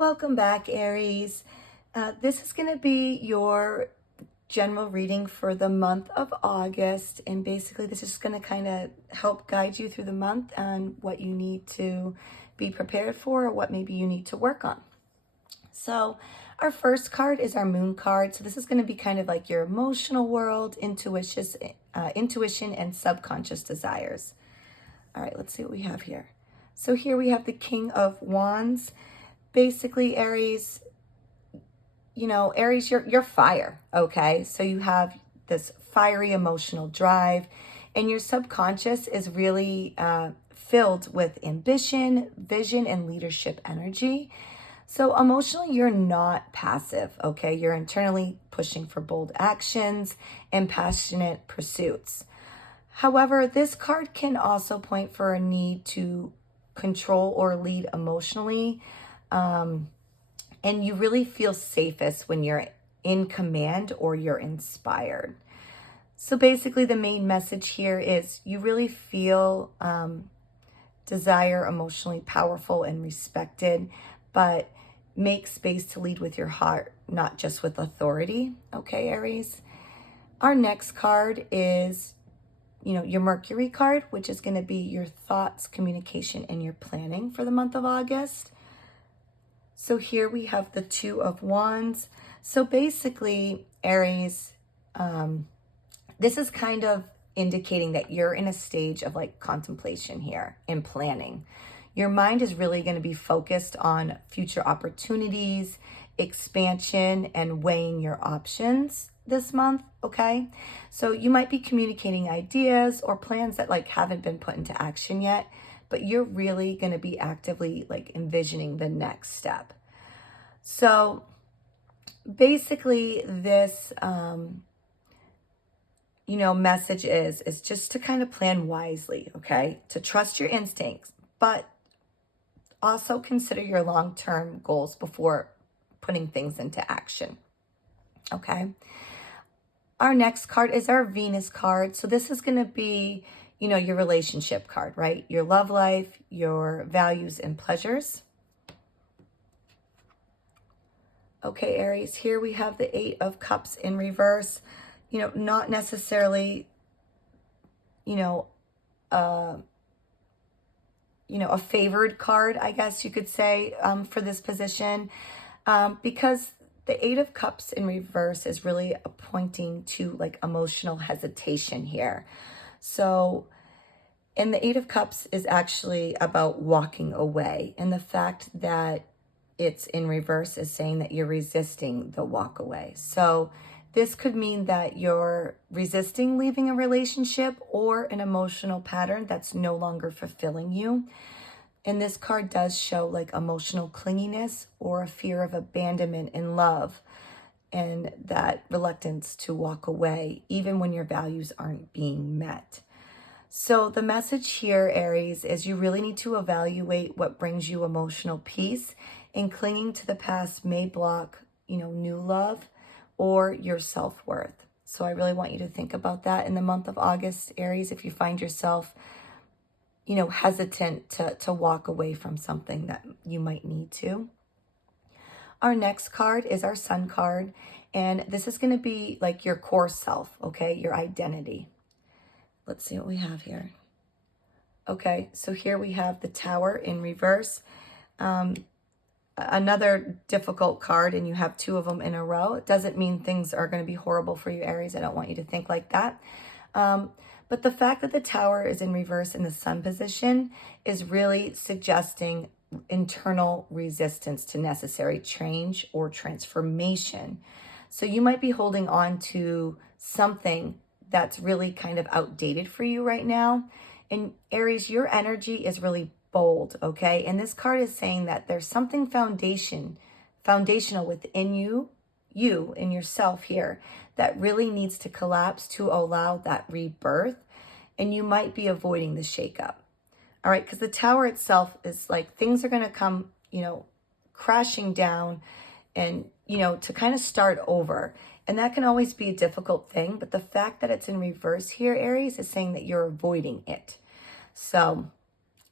Welcome back, Aries. This is going to be your general reading for the month of August. And basically, this is going to kind of help guide you through the month on what you need to be prepared for or what maybe you need to work on. So, our first card is our moon card. So, this is going to be kind of like your emotional world, intuition, and subconscious desires. All right, let's see what we have here. So, here we have the King of Wands. Basically, Aries, Aries, you're fire, okay? So you have this fiery emotional drive, and your subconscious is really filled with ambition, vision, and leadership energy. So emotionally, you're not passive, okay? You're internally pushing for bold actions and passionate pursuits. However, this card can also point for a need to control or lead emotionally. And you really feel safest when you're in command or you're inspired. So basically, the main message here is you really feel desire, emotionally powerful and respected, but make space to lead with your heart, not just with authority. Okay, Aries? Our next card is, your Mercury card, which is going to be your thoughts, communication, and your planning for the month of August. So here we have the Two of Wands. So basically, Aries, this is kind of indicating that you're in a stage of like contemplation here and planning. Your mind is really going to be focused on future opportunities, expansion, and weighing your options this month, okay? So you might be communicating ideas or plans that like haven't been put into action yet, but you're really going to be actively like envisioning the next step. So basically this message is just to kind of plan wisely, okay? To trust your instincts, but also consider your long-term goals before putting things into action. Okay? Our next card is our Venus card. So this is going to be, your relationship card, right? Your love life, your values and pleasures. Okay, Aries, here we have the Eight of Cups in reverse. Not necessarily, a favored card, I guess you could say, for this position, because the Eight of Cups in reverse is really pointing to like emotional hesitation here. So, and the Eight of Cups is actually about walking away, and the fact that it's in reverse is saying that you're resisting the walk away. So this could mean that you're resisting leaving a relationship or an emotional pattern that's no longer fulfilling you. And this card does show like emotional clinginess or a fear of abandonment in love, and that reluctance to walk away even when your values aren't being met. So the message here, Aries, is you really need to evaluate what brings you emotional peace, and clinging to the past may block, new love or your self-worth. So I really want you to think about that in the month of August, Aries, if you find yourself, hesitant to walk away from something that you might need to. Our next card is our Sun card, and this is going to be like your core self, okay, your identity. Let's see what we have here. Okay, so here we have the Tower in reverse. Another difficult card, and you have two of them in a row. It doesn't mean things are going to be horrible for you, Aries. I don't want you to think like that. But the fact that the Tower is in reverse in the Sun position is really suggesting internal resistance to necessary change or transformation. So you might be holding on to something that's really kind of outdated for you right now. And Aries, your energy is really bold, okay? And this card is saying that there's something foundational within you in yourself here, that really needs to collapse to allow that rebirth. And you might be avoiding the shakeup. All right, because the Tower itself is like things are going to come, crashing down and, to kind of start over. And that can always be a difficult thing. But the fact that it's in reverse here, Aries, is saying that you're avoiding it. So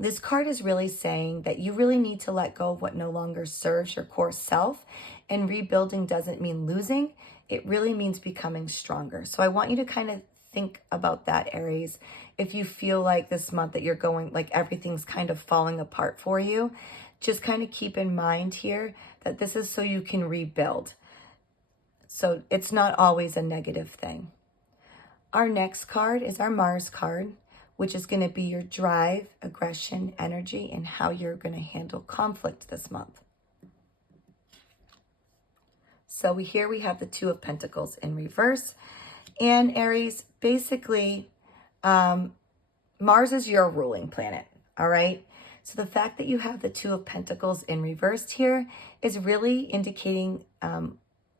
This card is really saying that you really need to let go of what no longer serves your core self. And rebuilding doesn't mean losing. It really means becoming stronger. So I want you to kind of think about that, Aries. If you feel like this month that you're going, like everything's kind of falling apart for you, just kind of keep in mind here that this is so you can rebuild. So it's not always a negative thing. Our next card is our Mars card, which is going to be your drive, aggression, energy, and how you're going to handle conflict this month. So here we have the Two of Pentacles in reverse. And Aries, basically, Mars is your ruling planet, all right? So the fact that you have the Two of Pentacles in reversed here is really indicating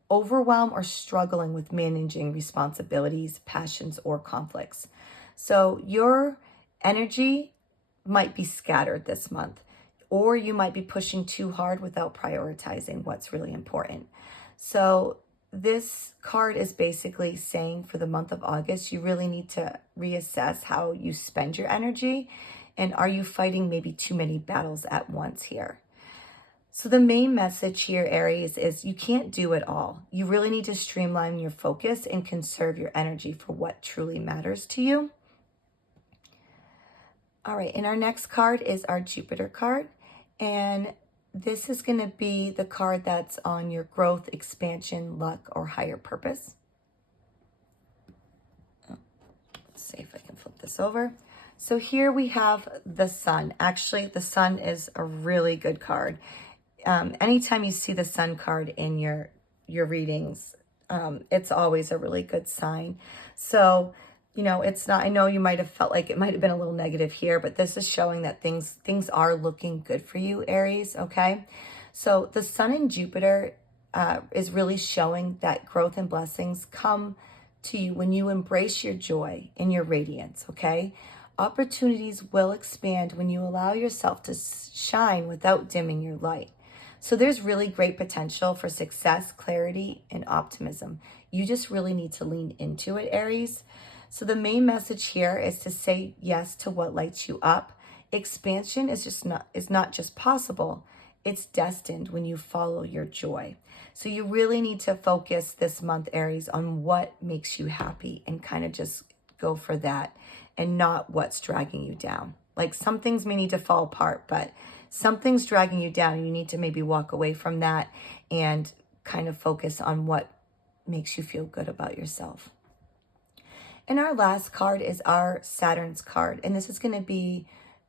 overwhelm or struggling with managing responsibilities, passions, or conflicts. So your energy might be scattered this month, or you might be pushing too hard without prioritizing what's really important. So this card is basically saying for the month of August, you really need to reassess how you spend your energy, and are you fighting maybe too many battles at once here? So the main message here, Aries, is you can't do it all. You really need to streamline your focus and conserve your energy for what truly matters to you. All right, and our next card is our Jupiter card. And this is going to be the card that's on your growth, expansion, luck, or higher purpose. Let's see if I can flip this over. So here we have the Sun. Actually, the Sun is a really good card. Anytime you see the Sun card in your readings, it's always a really good sign. So, you know, it's not, I know you might have felt like it might have been a little negative here, but this is showing that things are looking good for you, Aries, okay? So the Sun and Jupiter is really showing that growth and blessings come to you when you embrace your joy and your radiance, okay? Opportunities will expand when you allow yourself to shine without dimming your light. So there's really great potential for success, clarity, and optimism. You just really need to lean into it, Aries. So the main message here is to say yes to what lights you up. Expansion is not just possible, it's destined when you follow your joy. So you really need to focus this month, Aries, on what makes you happy and kind of just go for that and not what's dragging you down. Like some things may need to fall apart, but something's dragging you down and you need to maybe walk away from that and kind of focus on what makes you feel good about yourself. And our last card is our Saturn's card. And this is going to be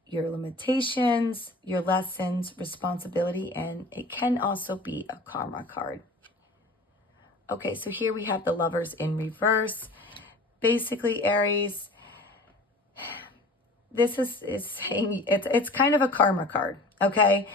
your limitations, your lessons, responsibility, and it can also be a karma card. Okay, so here we have the Lovers in reverse. Basically, Aries, this is saying it's kind of a karma card, okay,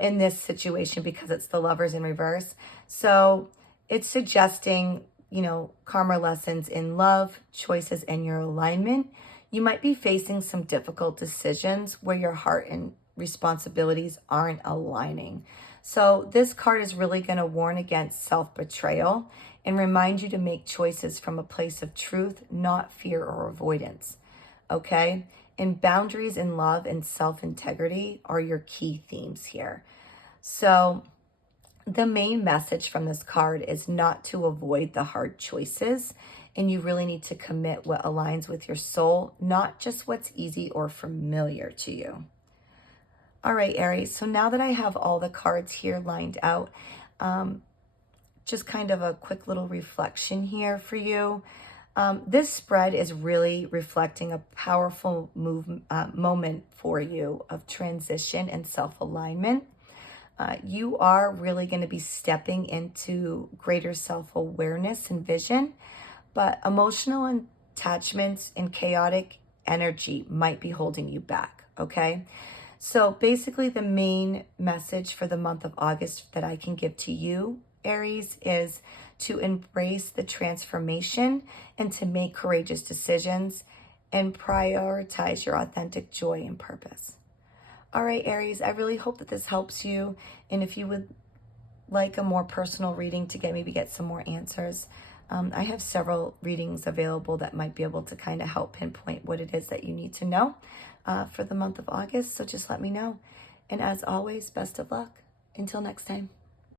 in this situation because it's the Lovers in reverse. So it's suggesting, you know, karma lessons in love, choices, and your alignment. You might be facing some difficult decisions where your heart and responsibilities aren't aligning. So this card is really going to warn against self-betrayal and remind you to make choices from a place of truth, not fear or avoidance, okay? And boundaries in love and self-integrity are your key themes here. So the main message from this card is not to avoid the hard choices, and you really need to commit what aligns with your soul, not just what's easy or familiar to you. All right, Aries, so now that I have all the cards here lined out, just kind of a quick little reflection here for you. This spread is really reflecting a powerful moment for you of transition and self-alignment. You are really going to be stepping into greater self-awareness and vision, but emotional attachments and chaotic energy might be holding you back, okay? So basically the main message for the month of August that I can give to you, Aries, is to embrace the transformation and to make courageous decisions and prioritize your authentic joy and purpose. All right, Aries, I really hope that this helps you. And if you would like a more personal reading to maybe get some more answers, I have several readings available that might be able to kind of help pinpoint what it is that you need to know. for the month of August. So just let me know. And as always, best of luck. Until next time.